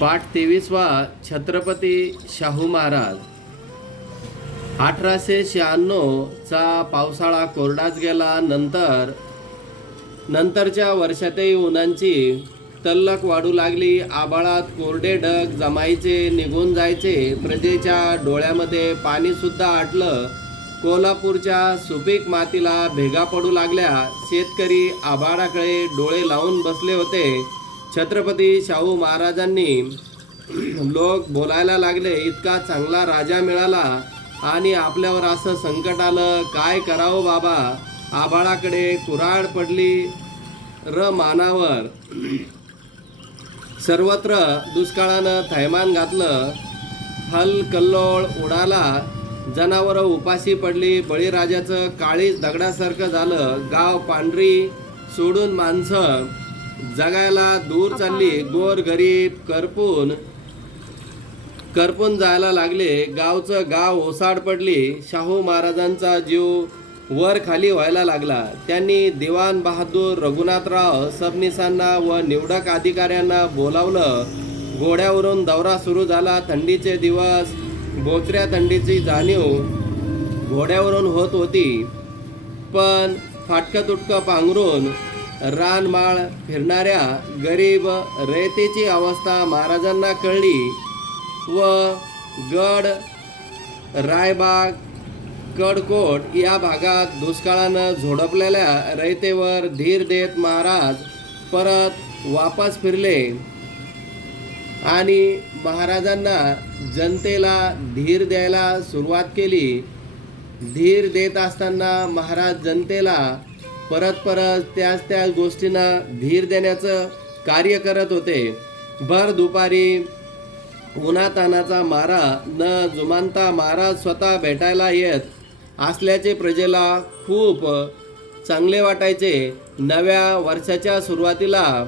पाठ 23वा छत्रपती शाहू महाराज. 1896चा पावसाळा कोरडाच गेला. नंतरच्या वर्षातही उन्हांची तल्लख वाढू लागली. आभाळात कोरडे ढग जमायचे, निघून जायचे. प्रजेच्या डोळ्यामध्ये पाणी सुद्धा आटलं. कोल्हापूरच्या सुपीक मातीला भेगा पडू लागल्या. शेतकरी आभाळाकडे डोळे लावून बसले होते. छत्रपती शाहू महाराजांनी लोक बोलायला लागले, इतका चांगला राजा मिळाला आणि आपल्यावर असं संकट आलं, काय करावं बाबा. आभाळाकडे कुऱ्हाड पडली र मानावर. सर्वत्र दुष्काळानं थैमान घातलं. हलकल्लोळ उडाला. जनावरं उपाशी पडली. बळीराजाचं काळीज दगडासारखं झालं. गाव पांढरी सोडून माणसं जगायला दूर चालली. गोर गरीब करपून जायला लागले. गावचं गाव ओसाड पडली. शाहू महाराजांचा जीव वर खाली व्हायला लागला. त्यांनी दिवाण बहादूर रघुनाथराव सबनीसांना व निवडक अधिकाऱ्यांना बोलावलं. घोड्यावरून दौरा सुरू झाला. थंडीचे दिवस, बोचऱ्या थंडीची जाणीव घोड्यावरून होत होती. पण फाटकं तुटकं पांघरून रानमाळ फिरणाऱ्या गरीब रयतेची अवस्था महाराजांना कळली व गड, रायबाग, कडकोट या भागात दुष्काळानं झोडपलेल्या रयतेवर धीर देत महाराज परत वापस फिरले आणि महाराजांना जनतेला धीर द्यायला सुरुवात केली. धीर देत असताना महाराज जनतेला परत त्याच गोष्टींना धीर देण्याचं कार्य करत होते. भर दुपारी उन्हातानाचा मारा न जुमानता महाराज स्वतः भेटायला येत असल्याचे प्रजेला खूप चांगले वाटायचे. नव्या वर्षाच्या सुरुवातीला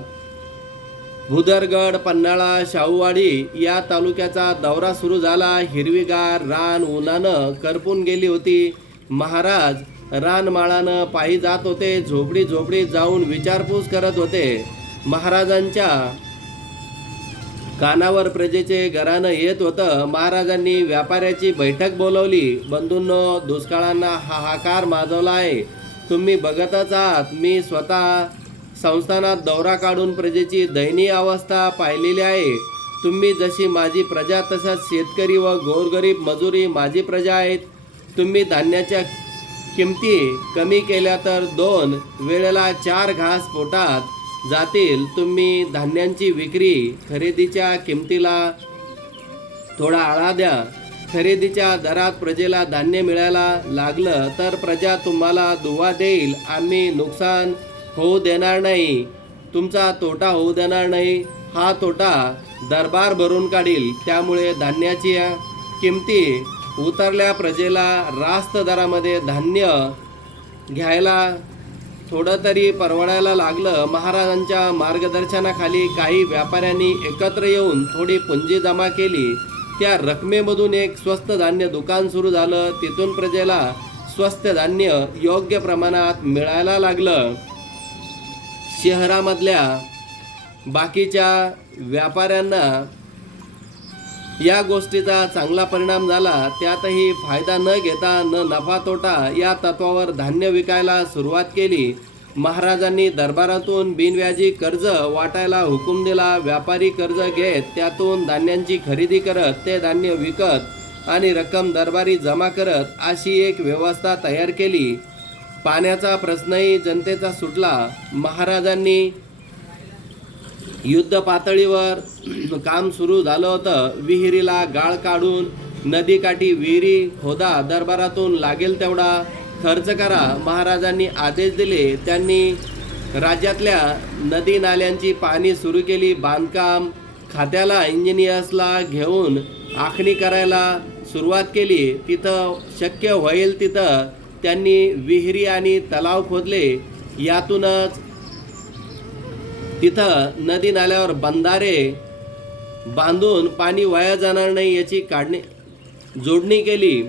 भुदरगड, पन्हाळा, शाहूवाडी या तालुक्याचा दौरा सुरू झाला. हिरवीगार रान उन्हानं करपून गेली होती. महाराज रानमाळानं पायी जात होते. झोपडी जाऊन विचारपूस करत होते. महाराजांच्या कानावर प्रजेचे घरानं येत होतं. महाराजांनी व्यापाऱ्याची बैठक बोलवली. बंधूंनो, दुष्काळांना हाहाकार माजवला आहे. तुम्ही बघतच आहात. मी स्वतः संस्थानात दौरा काढून प्रजेची दयनीय अवस्था पाहिलेली आहे. तुम्ही जशी माझी प्रजा तसंच शेतकरी व गोरगरीब मजुरी माझी प्रजा आहेत. तुम्ही धान्याच्या किमती कमी केल्या तर 2 वेळेला 4 घास पोटात जातील. तुम्ही धान्यांची विक्री, खरेदीच्या किमतीला थोडा आळा द्या. खरेदीच्या दरात प्रजेला धान्य मिळायला लागलं तर प्रजा तुम्हाला दुवा देईल. आम्ही नुकसान होऊ देणार नाही, तुमचा तोटा होऊ देणार नाही. हा तोटा दरबार भरून काढील. त्यामुळे धान्याच्या किमती उतरल्या. प्रजेला रास्त दरामध्ये धान्य घ्यायला थोडं तरी परवडायला लागलं. महाराजांच्या मार्गदर्शनाखाली काही व्यापाऱ्यांनी एकत्र येऊन थोडी पुंजी जमा केली. त्या रकमेमधून एक स्वस्त धान्य दुकान सुरू झालं. तिथून प्रजेला स्वस्त धान्य योग्य प्रमाणात मिळायला लागलं. शहरामधल्या बाकीच्या व्यापाऱ्यांना या गोष्टीचा चांगला परिणाम झाला. त्यातही फायदा न घेता न नफा तोटा या तत्वावर धान्य विकायला सुरुवात केली. महाराजांनी दरबारातून बिनव्याजी कर्ज वाटायला हुकूम दिला. व्यापारी कर्ज घेत त्यातून धान्यांची खरेदी करत ते धान्य विकत आणि रक्कम दरबारी जमा करत अशी एक व्यवस्था तयार केली. पाण्याचा प्रश्नही जनतेचा सुटला. महाराजांनी युद्ध पातळीवर काम सुरू झालं होतं. विहिरीला गाळ काढून नदीकाठी विहिरी खोदा. दरबारातून लागेल तेवढा खर्च करा. महाराजांनी आदेश दिले. त्यांनी राज्यातल्या नदी नाल्यांची पाहणी सुरू केली. बांधकाम खात्याला इंजिनियर्सला घेऊन आखणी करायला सुरुवात केली. तिथं शक्य होईल तिथं त्यांनी विहिरी आणि तलाव खोदले. यातूनच तिथं नदी नाल्यावर बंधारे बांधून पाणी वाया जाणार नाही याची जोडणी केली.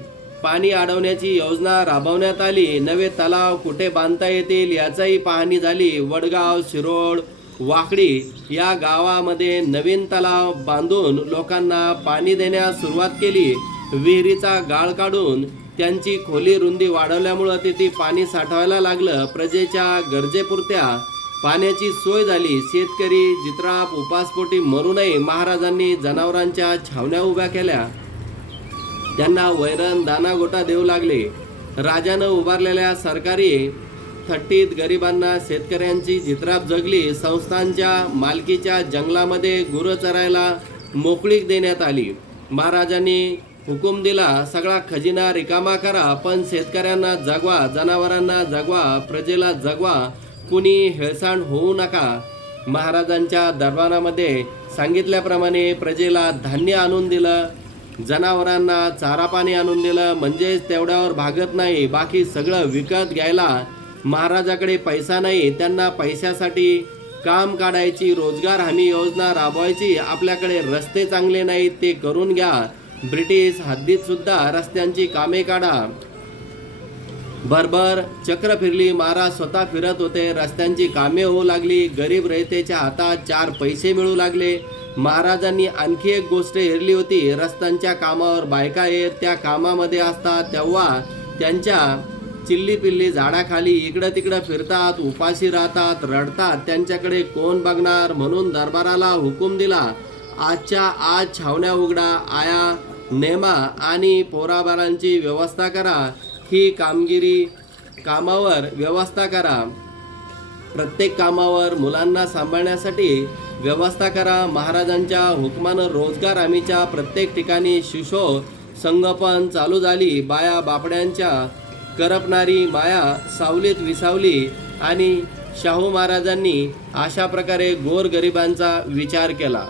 पाणी अडवण्याची योजना राबवण्यात आली. नवे तलाव कुठे बांधता येतील याचाही पाहणी झाली. वडगाव, शिरोळ, वाकडी या गावामध्ये नवीन तलाव बांधून लोकांना पाणी देण्यास सुरुवात केली. विहिरीचा गाळ काढून त्यांची खोली रुंदी वाढवल्यामुळं तिथे पाणी साठवायला लागलं. प्रजेच्या गरजेपुरत्या पाण्याची सोय झाली. शेतकरी जित्राप उपासपोटी मरू नये महाराजांनी जनावरांच्या छावण्या उभ्या केल्या. त्यांना वैरण दाना गोटा देऊ लागले. राजानं उभारलेल्या सरकारी थट्टीत गरिबांना शेतकऱ्यांची जित्राप जगली. संस्थांच्या मालकीच्या जंगलामध्ये गुरं चरायला मोकळीक देण्यात आली. महाराजांनी हुकूम दिला, सगळा खजिना रिकामा करा, पण शेतकऱ्यांना जगवा, जनावरांना जगवा, प्रजेला जगवा, कुणी हेळसांड होऊ नका. महाराजांच्या दरबारामध्ये सांगितल्याप्रमाणे प्रजेला धान्य आणून दिलं, जनावरांना चारा पाणी आणून दिलं. म्हणजेच तेवढ्यावर भागत नाही, बाकी सगळं विकत घ्यायला महाराजाकडे पैसा नाही. त्यांना पैशासाठी काम काढायची, रोजगार हमी योजना राबवायची. आपल्याकडे रस्ते चांगले नाहीत, ते करून घ्या. ब्रिटिश हद्दीत सुद्धा रस्त्यांची कामे काढा. भरभर चक्र फिरली. महाराज स्वतः फिरत होते. रस्त्यांची कामे होऊ लागली. गरीब रयतेच्या हातात 4 पैसे मिळू लागले. महाराजांनी आणखी एक गोष्ट हेरली होती. रस्त्यांच्या कामावर बायका येत, त्या कामामध्ये असतात तेव्हा त्यांच्या चिल्ली पिल्ली झाडाखाली इकडं तिकडं फिरतात, उपाशी राहतात, रडतात. त्यांच्याकडे कोण बघणार? म्हणून दरबाराला हुकूम दिला, आजच्या आज छावण्या उघडा, आया नेमा आणि पोराबारांची व्यवस्था करा. ही कामावर व्यवस्था करा. प्रत्येक कामावर मुलांना सांभाळण्यासाठी व्यवस्था करा. महाराजांच्या हुकमानं रोजगार हमीच्या प्रत्येक ठिकाणी शिशो संगोपन चालू झाली. बाया बापड्यांच्या करपणारी माया सावलीत विसावली आणि शाहू महाराजांनी अशा प्रकारे गोरगरिबांचा विचार केला.